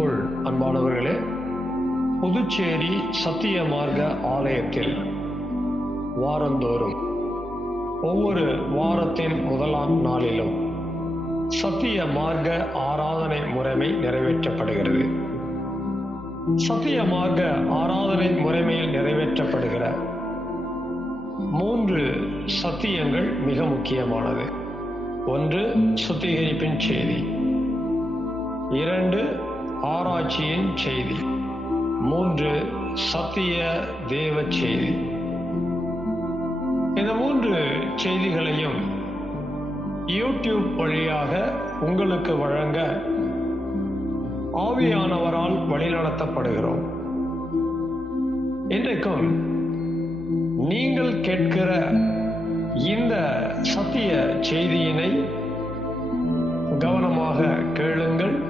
சத்தியத்திற்குள் அன்பானவர்களே புதுச்சேரி சத்திய மார்க்க ஆலயத்தில் வாரந்தோறும் ஒவ்வொரு வாரத்தின் முதலாம் நாளிலும் சத்திய மார்க்க ஆராதனை முறைமை நிறைவேற்றப்படுகிறது. சத்திய மார்க்க ஆராதனை முறைமையில் நிறைவேற்றப்படுகிற மூன்று சத்தியங்கள் மிக முக்கியமானது. ஒன்று சுத்திகரிப்பின் செய்தி இரண்டு ஆராய்ச்சியின் செய்தி. மூன்று சத்திய தேவ செய்தி. இந்த மூன்று செய்திகளையும் யூடியூப் வழியாக உங்களுக்கு வழங்க ஆவியானவரால் வழிநடத்தப்படுகிறோம். இன்றைக்கும் நீங்கள் கேட்கிற இந்த சத்திய செய்தியினை கவனமாக கேளுங்கள்.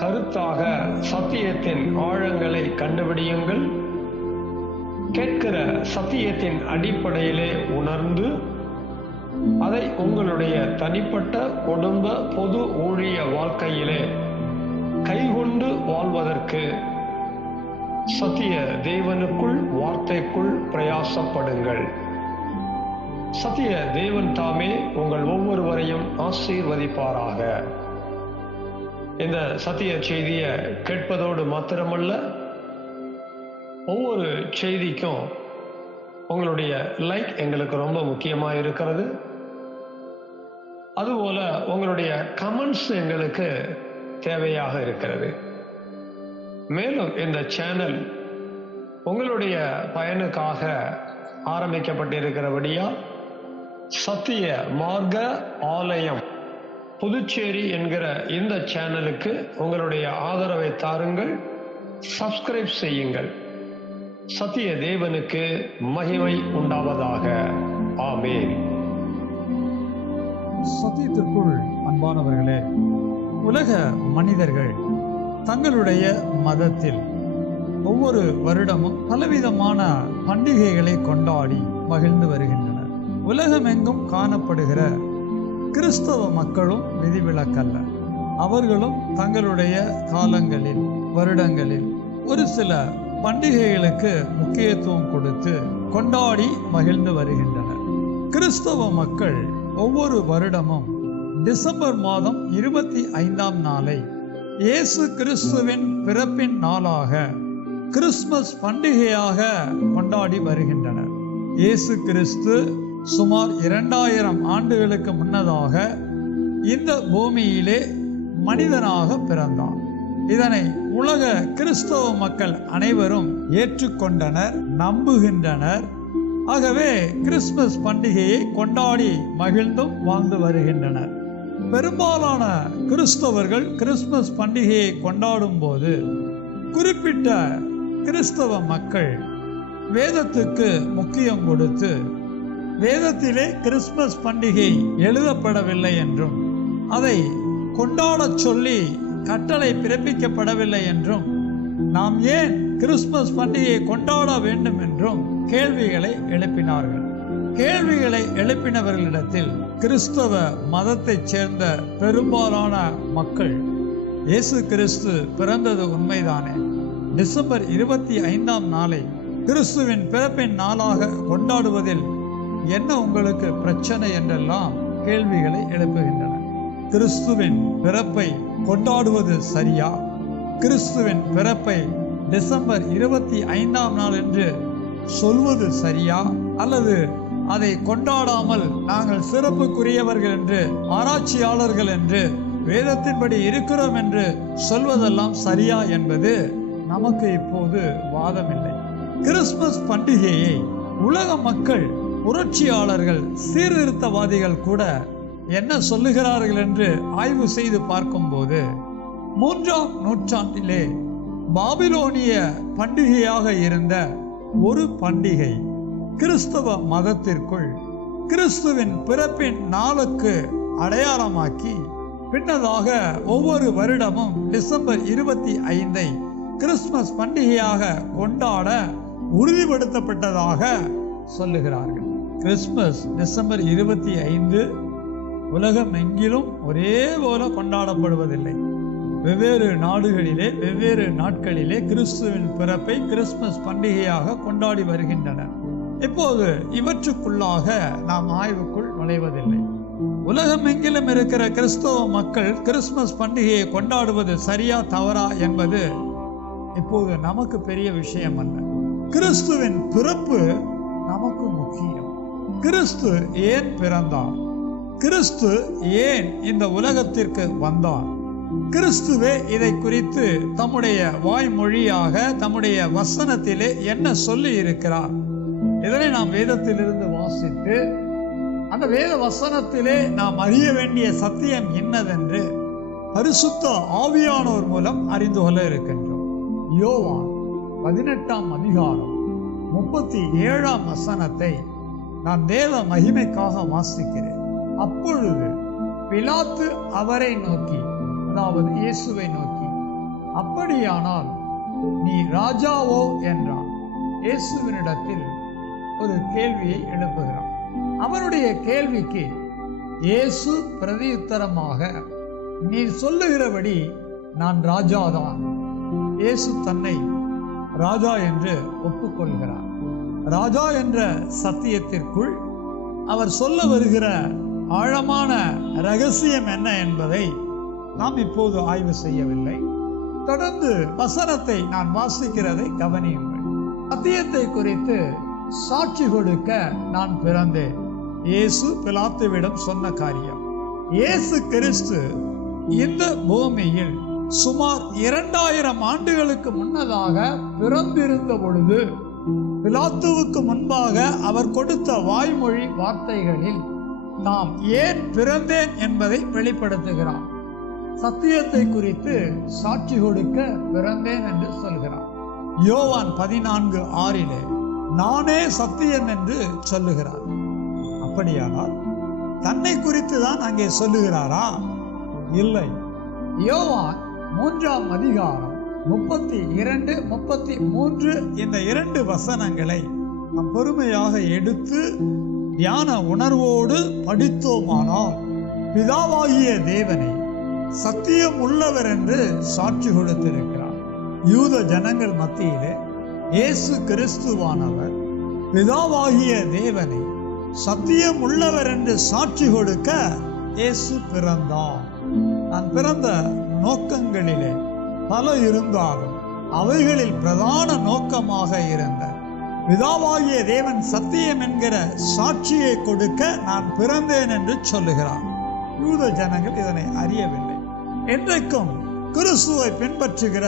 கருத்தாக சத்தியத்தின் ஆழங்களை கண்டுபிடியுங்கள். கேட்கிற சத்தியத்தின் அடிப்படையிலே உணர்ந்து அதை உங்களுடைய தனிப்பட்ட குடும்ப பொது ஊழிய வாழ்க்கையிலே கைகொண்டு வாழ்வதற்கு சத்திய தேவனுக்குள் வார்த்தைக்குள் பிரயாசப்படுங்கள். சத்திய தேவன் தாமே உங்கள் ஒவ்வொருவரையும் ஆசீர்வதிப்பாராக. இந்த சத்திய செய்தியை கேட்பதோடு மாத்திரமல்ல ஒவ்வொரு செய்திக்கும் உங்களுடைய லைக் எங்களுக்கு ரொம்ப முக்கியமாக இருக்கிறது. அதுபோல உங்களுடைய கமெண்ட்ஸ் எங்களுக்கு தேவையாக இருக்கிறது. மேலும் இந்த சேனல் உங்களுடைய பயனுக்காக ஆரம்பிக்கப்பட்டிருக்கிறபடியால் சத்திய மார்க்க ஆலயம் புதுச்சேரி என்கிற இந்த சேனலுக்கு உங்களுடைய ஆதரவை தாருங்கள் சப்ஸ்கிரைப் செய்யுங்கள். சத்திய தேவனுக்கு மகிமை உண்டாவதாக. ஆமேன். சத்தியத்திற்குள் அன்பானவர்களே உலக மனிதர்கள் தங்களுடைய மதத்தில் ஒவ்வொரு வருடமும் பலவிதமான பண்டிகைகளை கொண்டாடி மகிழ்ந்து வருகின்றனர். உலகமெங்கும் காணப்படுகிற கிறிஸ்தவ மக்களும் விதிவிலக்கல்ல. அவர்களும் தங்களுடைய காலங்களில் வருடங்களில் ஒரு சில பண்டிகைகளுக்கு முக்கியத்துவம் கொடுத்து கொண்டாடி மகிழ்ந்து வருகின்றனர். கிறிஸ்தவ மக்கள் ஒவ்வொரு வருடமும் டிசம்பர் மாதம் இருபத்தி ஐந்தாம் நாளை இயேசு கிறிஸ்துவின் பிறப்பின் நாளாக கிறிஸ்துமஸ் பண்டிகையாக கொண்டாடி வருகின்றனர். இயேசு கிறிஸ்து சுமார் இரண்டாயிரம் ஆண்டுகளுக்கு முன்னதாக இந்த பூமியிலே மனிதனாக பிறந்தான். இதனை உலக கிறிஸ்தவ மக்கள் அனைவரும் ஏற்றுக்கொண்டனர் நம்புகின்றனர். ஆகவே கிறிஸ்துமஸ் பண்டிகையை கொண்டாடி மகிழ்ந்தும் வாழ்ந்து வருகின்றனர். பெரும்பாலான கிறிஸ்தவர்கள் கிறிஸ்துமஸ் பண்டிகையை கொண்டாடும் போது குறிப்பிட்ட கிறிஸ்தவ மக்கள் வேதத்துக்கு முக்கியம் கொடுத்து வேதத்திலே கிறிஸ்துமஸ் பண்டிகை எழுதப்படவில்லை என்றும் அதை கொண்டாடச் சொல்லி கட்டளை பிறப்பிக்கப்படவில்லை என்றும் நாம் ஏன் கிறிஸ்துமஸ் பண்டிகையை கொண்டாட வேண்டும் என்றும் கேள்விகளை எழுப்பினார்கள். கேள்விகளை எழுப்பினவர்களிடத்தில் கிறிஸ்தவ மதத்தைச் சேர்ந்த பெரும்பாலான மக்கள் இயேசு கிறிஸ்து பிறந்தது உண்மைதானே? டிசம்பர் இருபத்தி ஐந்தாம் நாளை கிறிஸ்துவின் பிறப்பின் நாளாக கொண்டாடுவதில் என்ன உங்களுக்கு பிரச்சனை என்றெல்லாம் கேள்விகளை எழுப்புகின்றன. கிறிஸ்துவின் பிறப்பை கொண்டாடுவது சரியா? கிறிஸ்துவின் பிறப்பை டிசம்பர் இருபத்தி ஐந்தாம் நாள் என்று சொல்வது சரியா? அல்லது அதை கொண்டாடாமல் நாங்கள் சிறப்புக்குரியவர்கள் என்று ஆராய்ச்சியாளர்கள் என்று வேதத்தின்படி இருக்கிறோம் என்று சொல்வதெல்லாம் சரியா என்பது நமக்கு இப்போது வாதமில்லை. கிறிஸ்துமஸ் பண்டிகையை உலக மக்கள் புரட்சியாளர்கள் சீர்திருத்தவாதிகள் கூட என்ன சொல்லுகிறார்கள் என்று ஆய்வு செய்து பார்க்கும்போது மூன்றாம் நூற்றாண்டிலே பாபிலோனிய பண்டிகையாக இருந்த ஒரு பண்டிகை கிறிஸ்தவ மதத்திற்குள் கிறிஸ்துவின் பிறப்பின் நாளுக்கு அடையாளமாக்கி பின்னதாக ஒவ்வொரு வருடமும் டிசம்பர் இருபத்தி ஐந்தை கிறிஸ்துமஸ் பண்டிகையாக கொண்டாட உறுதிப்படுத்தப்பட்டதாக சொல்லுகிறார்கள். கிறிஸ்துமஸ் டிசம்பர் இருபத்தி ஐந்து உலகம் எங்கிலும் ஒரே போல கொண்டாடப்படுவதில்லை. வெவ்வேறு நாடுகளிலே வெவ்வேறு நாட்களிலே கிறிஸ்துவின் பிறப்பை கிறிஸ்மஸ் பண்டிகையாக கொண்டாடி வருகின்றனர் இப்போது இவற்றுக்குள்ளாக நாம் ஆய்வுக்குள் நுழைவதில்லை. உலகம் எங்கிலும் இருக்கிற கிறிஸ்தவ மக்கள் கிறிஸ்மஸ் பண்டிகையை கொண்டாடுவது சரியா தவறா என்பது இப்போது நமக்கு பெரிய விஷயம் அல்ல கிறிஸ்துவின் பிறப்பு நமக்கு முக்கியம். கிறிஸ்து ஏன் பிறந்தார்? கிறிஸ்து ஏன் இந்த உலகத்திற்கு வந்தார்? கிறிஸ்துவே இதை குறித்து தம்முடைய வாய்மொழியாக தம்முடைய வசனத்திலே என்ன சொல்லி இருக்கிறார் இதனை நாம் வேதத்திலிருந்து வாசித்து அந்த வேத வசனத்திலே நாம் அறிய வேண்டிய சத்தியம் என்னதென்று பரிசுத்த ஆவியானோர் மூலம் அறிந்து கொள்ள இருக்கின்றோம். யோவான் பதினெட்டாம் அதிகாரம் முப்பத்தி ஏழாம் வசனத்தை நான் தேவ மகிமைக்காக வாசிக்கிறேன். அப்பொழுது பிலாத்து அவரை நோக்கி அதாவது இயேசுவை நோக்கி அப்படியானால் நீ ராஜாவோ? என்றான். இயேசுவினிடத்தில் ஒரு கேள்வியை எழுப்புகிறான். அவனுடைய கேள்விக்கு இயேசு பிரதியுத்தரமாக நீ சொல்லுகிறபடி நான் ராஜாதான். இயேசு தன்னை ராஜா என்று ஒப்புக்கொள்கிறார். ராஜா என்ற சத்தியத்திற்குள் அவர் சொல்ல வருகிற ஆழமான ரகசியம் என்ன என்பதை நாம் இப்போது ஆய்வு செய்யவில்லை. தொடர்ந்து வசனத்தை நான் வாசிக்கிறதை கவனியுங்கள். சத்தியத்தை குறித்து சாட்சி கொடுக்க நான் பிறந்தேன். இயேசு பிலாத்துவிடம் சொன்ன காரியம். இயேசு கிறிஸ்து இந்த பூமியில் சுமார் இரண்டாயிரம் ஆண்டுகளுக்கு முன்னதாக பிறந்திருந்த பொழுது பிலாத்துவுக்கு முன்பாக அவர் கொடுத்த வாய்மொழி வார்த்தைகளில் நாம் ஏன் பிறந்தேன் என்பதை வெளிப்படுத்துகிறார். சத்தியத்தை குறித்து சாட்சி கொடுக்க பிறந்தேன் என்று சொல்கிறார். யோவான் பதினான்கு ஆறிலே நானே சத்தியம் என்று சொல்லுகிறார். அப்படியானால் தன்னை குறித்து தான் அங்கே சொல்லுகிறாரா? இல்லை. யோவான் மூன்றாம் அதிகாரம் முப்பத்தி இரண்டு முப்பத்தி மூன்று இந்த இரண்டு வசனங்களை நாம் பொறுமையாக எடுத்து தியான உணர்வோடு படித்தோமானால் பிதாவாகிய தேவனை சத்தியம் உள்ளவர் என்று சாட்சி கொடுத்திருக்கிறார். யூத ஜனங்கள் மத்தியிலே இயேசு கிறிஸ்துவானவர் பிதாவாகிய தேவனை சத்தியம் உள்ளவர் என்று சாட்சி கொடுக்க இயேசு பிறந்தார். நான் பிறந்த நோக்கங்களிலே பல இருந்தாலும் அவைகளில் பிரதான நோக்கமாக இருந்த பிதாவாகிய தேவன் சத்தியம் என்கிற சாட்சியை கொடுக்க நான் பிறந்தேன் என்று சொல்லுகிறார். யூத ஜனங்கள் இதனை அறியவில்லை. என்றைக்கும் கிறிஸ்துவை பின்பற்றுகிற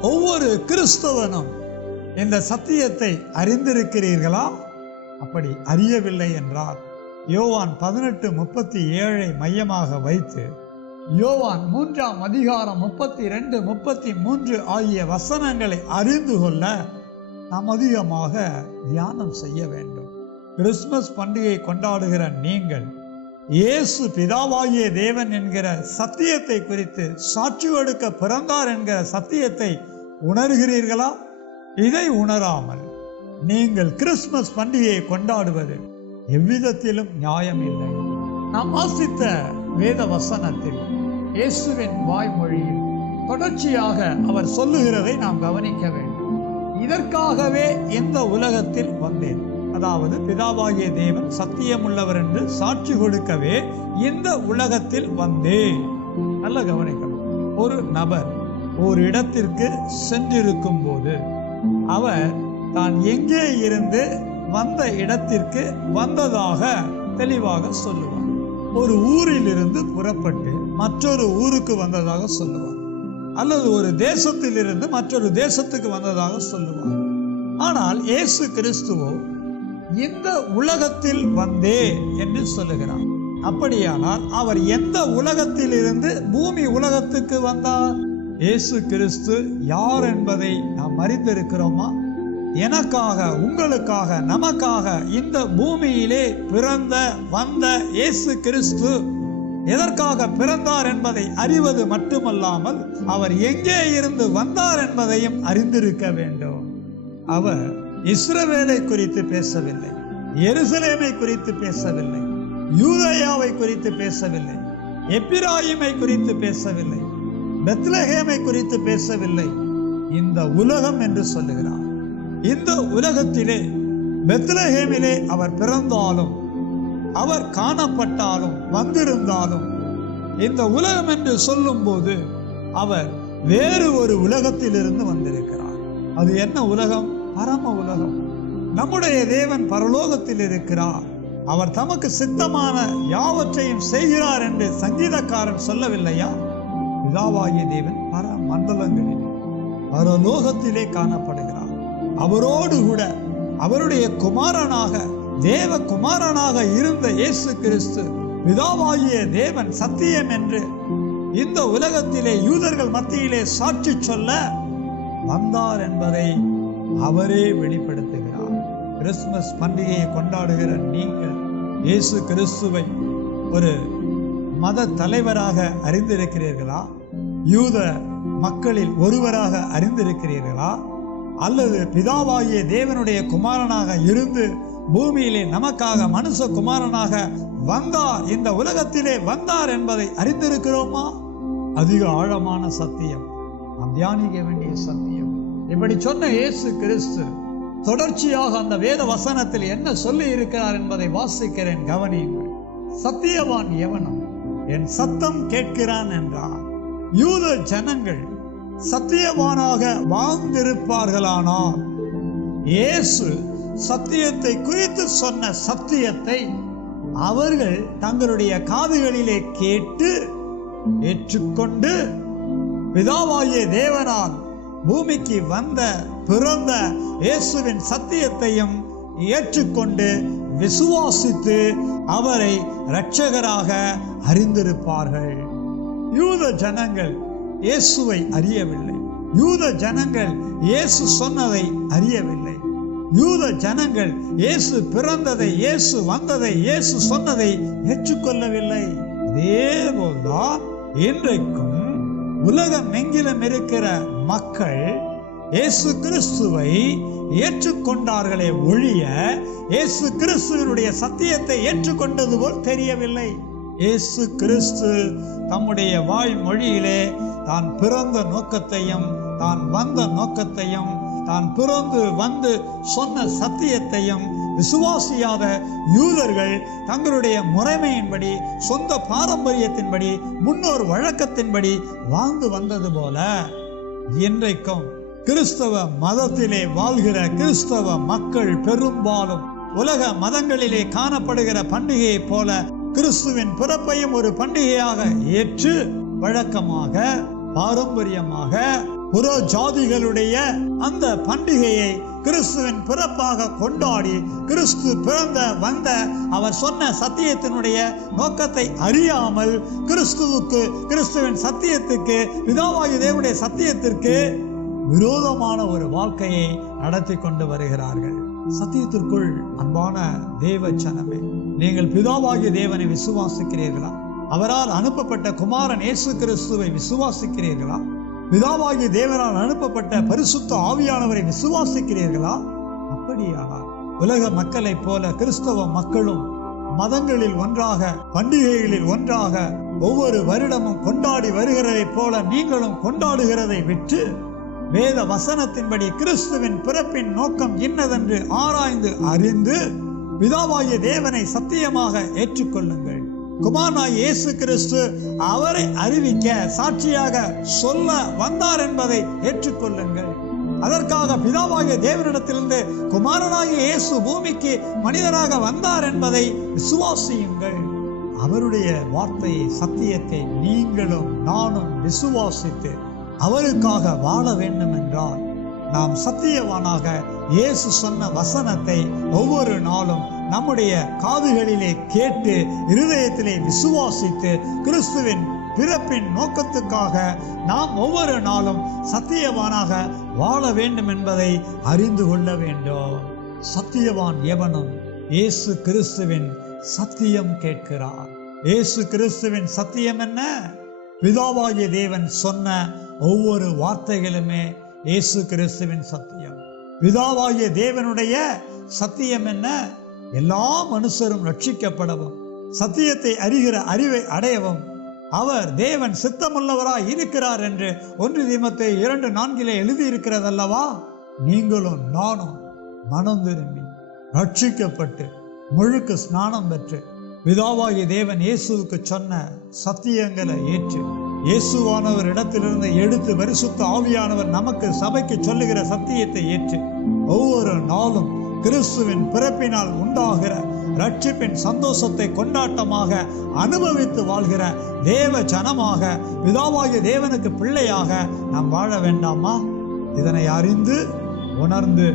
ஒவ்வொரு கிறிஸ்தவனும் இந்த சத்தியத்தை அறிந்திருக்கிறீர்களா? அப்படி அறியவில்லை என்றால் யோவான் பதினெட்டு முப்பத்தி ஏழை மையமாக வைத்து யோவான் மூன்றாம் அதிகாரம் முப்பத்தி ரெண்டு முப்பத்தி மூன்று ஆகிய வசனங்களை அறிந்து கொள்ள நாம் அதிகமாக தியானம் செய்ய வேண்டும். கிறிஸ்துமஸ் பண்டிகை கொண்டாடுகிற நீங்கள் இயேசு பிதாவாகிய தேவன் என்கிற சத்தியத்தை குறித்து சாட்சி கொடுக்க பிறந்தார் என்கிற சத்தியத்தை உணர்கிறீர்களா? இதை உணராமல் நீங்கள் கிறிஸ்துமஸ் பண்டிகையை கொண்டாடுவது எவ்விதத்திலும் நியாயம் இல்லை நாம் வாசித்த வேத வசனத்தில் இயேசுவின் வாய்மொழியில் தொடர்ச்சியாக அவர் சொல்லுகிறதை நாம் கவனிக்க வேண்டும். இதற்காகவே இந்த உலகத்தில் வந்தேன். அதாவது பிதாவாகிய தேவன் சத்தியமுள்ளவர் என்று சாட்சி கொடுக்கவே இந்த உலகத்தில் வந்தேன். நல்ல கவனிக்கணும். ஒரு நபர் ஒரு இடத்திற்கு சென்றிருக்கும் போது அவர் தான் எங்கே இருந்து வந்த இடத்திற்கு வந்ததாக தெளிவாக சொல்லுவார். ஒரு ஊரிலிருந்து புறப்பட்டு மற்றொரு ஊருக்கு வந்ததாக சொல்லுவார். அல்லது ஒரு தேசத்திலிருந்து மற்றொரு தேசத்துக்கு வந்ததாக சொல்லுவார். ஆனால் இயேசு கிறிஸ்துவோ இந்த உலகத்தில் வந்தே என்று சொல்லுகிறார். அப்படியானால் அவர் எந்த உலகத்திலிருந்து பூமி உலகத்துக்கு வந்தார்? இயேசு கிறிஸ்து யார் என்பதை நாம் அறிந்திருக்கிறோமா? எனக்காக உங்களுக்காக நமக்காக இந்த பூமியிலே பிறந்த வந்த இயேசு கிறிஸ்து எதற்காக பிறந்தார் என்பதை அறிவது மட்டுமல்லாமல் அவர் எங்கே இருந்து வந்தார் என்பதையும் அறிந்திருக்க வேண்டும். அவர் இஸ்ரவேலை குறித்து பேசவில்லை எருசலேமை குறித்து பேசவில்லை யூதயாவை குறித்து பேசவில்லை எப்பிராயிமை குறித்து பேசவில்லை பெத்லஹேமை குறித்து பேசவில்லை. இந்த உலகம் என்று சொல்லுகிறார். இந்த உலகத்திலே பெத்லஹேமிலே அவர் பிறந்தாலும் அவர் காணப்பட்டாலும் வந்திருந்தாலும் இந்த உலகம் என்று சொல்லும்போது அவர் வேறு ஒரு உலகத்திலிருந்து வந்திருக்கிறார். அது என்ன உலகம்? பரம உலகம். நம்முடைய தேவன் பரலோகத்தில் இருக்கிறார். அவர் தமக்கு சித்தமான யாவற்றையும் செய்கிறார் என்று சங்கீதக்காரன் சொல்லவில்லையா? பிதாவாகிய தேவன் பர மண்டலங்களில் பரலோகத்திலே காணப்படுகிறார். அவரோடு கூட அவருடைய குமாரனாக தேவ குமாரனாக இருந்த இயேசு கிறிஸ்து பிதாவாகிய தேவன் சத்தியம் என்று இந்த உலகத்திலே யூதர்கள் மத்தியிலே சாட்சி சொல்ல வந்தார் என்பதை அவரே வெளிப்படுத்துகிறார். கிறிஸ்துமஸ் பண்டிகையை கொண்டாடுகிற நீங்கள் இயேசு கிறிஸ்துவை ஒரு மத தலைவராக அறிந்திருக்கிறீர்களா? யூத மக்களில் ஒருவராக அறிந்திருக்கிறீர்களா? அல்லது பிதாவாகிய தேவனுடைய குமாரனாக இருந்து பூமியிலே நமக்காக மனுஷ குமாரனாக வந்தார். இந்த உலகத்திலே வந்தார் என்பதை அறிந்திருக்கிறோமா? அதிக ஆழமான சத்தியம். நாம் தியானிக்க வேண்டிய சத்தியம். இப்படி சொன்ன இயேசு கிறிஸ்து தொடர்ச்சியாக அந்த வேத வசனத்தில் என்ன சொல்லி இருக்கிறார் என்பதை வாசிக்கிறேன். கவனியுங்கள். சத்தியவான் எவனும் என் சத்தம் கேட்கிறான் என்றார். யூத ஜனங்கள் சத்தியவானாக வாழ்ந்திருப்பார்களானால் இயேசு சத்தியத்தை குறித்து சொன்ன சத்தியத்தை அவர்கள் தங்களுடைய காதுகளிலே கேட்டு ஏற்றுக்கொண்டு பிதாவாகிய தேவனால் பூமிக்கு வந்த பிறந்த இயேசுவின் சத்தியத்தையும் ஏற்றுக்கொண்டு விசுவாசித்து அவரை இரட்சகராக அறிந்திருப்பார்கள். யூத ஜனங்கள் இயேசுவை அறியவில்லை. யூத ஜனங்கள் இயேசு சொன்னதை அறியவில்லை. யூத ஜனங்கள் இயேசு பிறந்ததை இயேசு வந்ததை இயேசு சொன்னதை ஏற்றுக்கொள்ளவில்லை. இதே போல்தான் இன்றைக்கும் உலகம் எங்கிலும் இருக்கிற மக்கள் இயேசு கிறிஸ்துவை ஏற்றுக்கொண்டார்களே ஒழிய இயேசு கிறிஸ்துவனுடைய சத்தியத்தை ஏற்றுக்கொண்டது போல் தெரியவில்லை. இயேசு கிறிஸ்து தம்முடைய வாய்மொழியிலே தான் பிறந்த நோக்கத்தையும் தான் வந்த நோக்கத்தையும் தான் பிறந்து வந்து சொன்ன சத்தியத்தையும் விசுவாசியாத யூதர்கள் தங்களுடைய முறைமையின்படி சொந்த பாரம்பரியத்தின்படி முன்னோர் வழக்கத்தின்படி வாழ்ந்து வந்தது போல இன்றைக்கும் கிறிஸ்தவ மதத்திலே வாழ்கிற கிறிஸ்தவ மக்கள் பெரும்பாலும் உலக மதங்களிலே காணப்படுகிற பண்டிகையைப் போல கிறிஸ்துவின் பிறப்பையும் ஒரு பண்டிகையாக ஏற்று வழக்கமாக பாரம்பரியமாக புற ஜாதிகளுடைய அந்த பண்டிகையை கிறிஸ்துவின் பிறப்பாக கொண்டாடி கிறிஸ்து பிறந்த வந்த அவர் சொன்ன சத்தியத்தினுடைய நோக்கத்தை அறியாமல் கிறிஸ்துவுக்கு கிறிஸ்துவின் சத்தியத்துக்கு விதாவாயு தேவனுடைய சத்தியத்திற்கு விரோதமான ஒரு வாழ்க்கையை நடத்தி கொண்டு வருகிறார்கள். சத்தியத்திற்குள் அன்பான தேவ சனமே நீங்கள் பிதாவாகிய தேவனை விசுவாசிக்கிறீர்களா? அவரால் அனுப்பப்பட்ட குமாரன் இயேசு கிறிஸ்துவை விசுவாசிக்கிறீர்களா? பிதாவாகிய தேவனால் அனுப்பப்பட்ட பரிசுத்த ஆவியானவரை விசுவாசிக்கிறீர்களா? அப்படியானால் உலக மக்களைப் போல கிறிஸ்தவ மக்களும் மதங்களில் ஒன்றாக பண்டிகைகளில் ஒன்றாக ஒவ்வொரு வருடமும் கொண்டாடி வருகிறதைப் போல நீங்களும் கொண்டாடுகிறதை விட்டு வேத வசனத்தின்படி கிறிஸ்துவின் பிறப்பின் நோக்கம் இன்னதென்று ஆராய்ந்து அறிந்து பிதாவாகிய தேவனை சத்தியமாக ஏற்றுக்கொள்ளுங்கள். குமாரனா இயேசு கிறிஸ்து அவரை அறிவிக்க சாட்சியாக சொல்ல வந்தார் என்பதை ஏற்றுக்கொள்ளுங்கள். அதற்காக பிதாவாகிய தேவனிடத்திலிருந்து குமாரனாகிய இயேசு பூமிக்கு மனிதராக வந்தார் என்பதை விசுவாசியுங்கள். அவருடைய வார்த்தையை சத்தியத்தை நீங்களும் நானும் விசுவாசித்து அவருக்காக வாழ வேண்டும் என்றால் நாம் சத்தியவானாக இயேசு சொன்ன வசனத்தை ஒவ்வொரு நாளும் நம்முடைய காதுகளிலே கேட்டு இருதயத்திலே விசுவாசித்து கிறிஸ்துவின் பிறப்பின் நோக்கத்துக்காக நாம் ஒவ்வொரு நாளும் சத்தியவானாக வாழ வேண்டும் என்பதை அறிந்து கொள்ள வேண்டும். சத்தியவான் எவனும் இயேசு கிறிஸ்துவின் சத்தியம் கேட்கிறார். இயேசு கிறிஸ்துவின் சத்தியம் என்ன? பிதாவாகிய தேவன் சொன்ன ஒவ்வொரு வார்த்தைகளுமே இயேசு கிறிஸ்துவின் சத்தியம். பிதாவாகிய தேவனுடைய சத்தியம் என்ன? எல்லா மனுஷரும் ரட்சிக்கப்படவும் சத்தியத்தை அறிகிற அறிவை அடையவும் அவர் தேவன் சித்தமுள்ளவராய் இருக்கிறார் என்று ஒன்று தீமத்தை இரண்டு நான்கிலே எழுதியிருக்கிறதல்லவா? நீங்களும் நானும் மனம் திரும்பி ரட்சிக்கப்பட்டு முழுக்க ஸ்நானம் பெற்று பிதாவாகிய தேவன் இயேசுவுக்கு சொன்ன சத்தியங்களை ஏற்று இயேசுவானவர் இடத்திலிருந்து எடுத்து பரிசுத்த ஆவியானவர் நமக்கு சபைக்கு சொல்லுகிற சத்தியத்தை ஏற்று ஒவ்வொரு நாளும் கிறிஸ்துவின் பிறப்பினால் உண்டாகிற ரட்சிப்பின் சந்தோஷத்தை கொண்டாட்டமாக அனுபவித்து வாழ்கிற தேவ ஜனமாக பிதாவாகிய தேவனுக்கு பிள்ளையாக நாம் வாழ வேண்டாமா? இதனை அறிந்து உணர்ந்து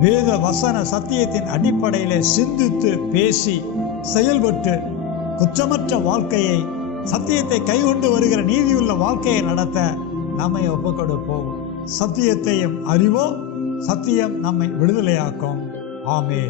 வேத வசன சத்தியத்தின் அடிப்படையிலே சிந்தித்து பேசி செயல்பட்டு குற்றமற்ற வாழ்க்கையை சத்தியத்தை கைகொண்டு வருகிற நீதியுள்ள வாழ்க்கையை நடத்த நம்மை ஒப்புக்கொடுப்போம். சத்தியத்தையும் அறிவோம். சத்தியம் நம்மை விடுதலையாக்கும். ஆமே